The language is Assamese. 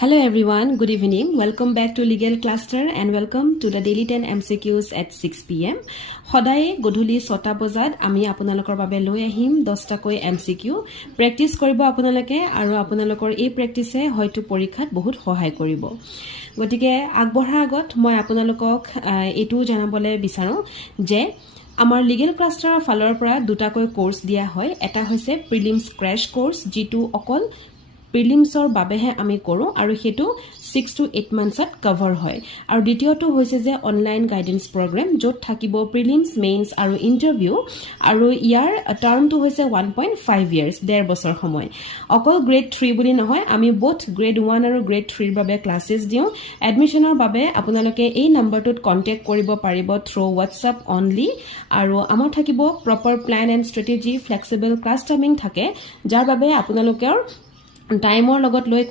Hello everyone, good evening. Welcome back to Legal Cluster and welcome to the Daily 10 MCQs at 6 p.m. সদায় গধূলি 6টা বজাত আমি আপোনালোকৰ বাবে লৈ আহিম 10টা কৈ MCQ প্ৰেক্টিস কৰিব আপোনালোকে আৰু আপোনালোকৰ এই প্ৰেক্টিসে হয়তো পৰীক্ষাত বহুত সহায় কৰিব। গতিকে আগবঢ়াৰ আগত মই আপোনালোকক এটো জানাবলৈ বিচাৰো যে আমাৰ লিগেল ক্লাষ্টাৰৰ ফালৰ পৰা দুটাকৈ কোৰ্স দিয়া হয়। এটা হৈছে প্ৰিলিমছ ক্ৰ্যাশ কোৰ্স যিটো অকল প্ৰিলিমছৰ বাবেহে আমি কৰো আৰু হেতু 6 to 8 মান্থছত কভাৰ হয় আৰু দ্বিতীয়টো হৈছে যে অনলাইন গাইডেন্স প্ৰগ্ৰাম য'ত থাকিব প্ৰিলিমছ মেইনছ আৰু ইন্টাৰভিউ আৰু ইয়াৰ টাৰ্মটো হৈছে 1.5 ইয়াৰ্স 1.5 বছৰ সময়। অকল গ্ৰেড 3 বুলি নহয় আমি both গ্ৰেড 1 আৰু গ্ৰেড 3 ৰ বাবে ক্লাसेस দিও। এডমিশনৰ বাবে আপোনালোকে এই নম্বৰটোত কন্টাক্ট কৰিব পাৰিব থ্ৰু WhatsApp অনলি আৰু আমাৰ থাকিব proper plan and strategy flexible class timing থাকে যাৰ বাবে আপোনালোকৰ টাইমৰ লগত লৈ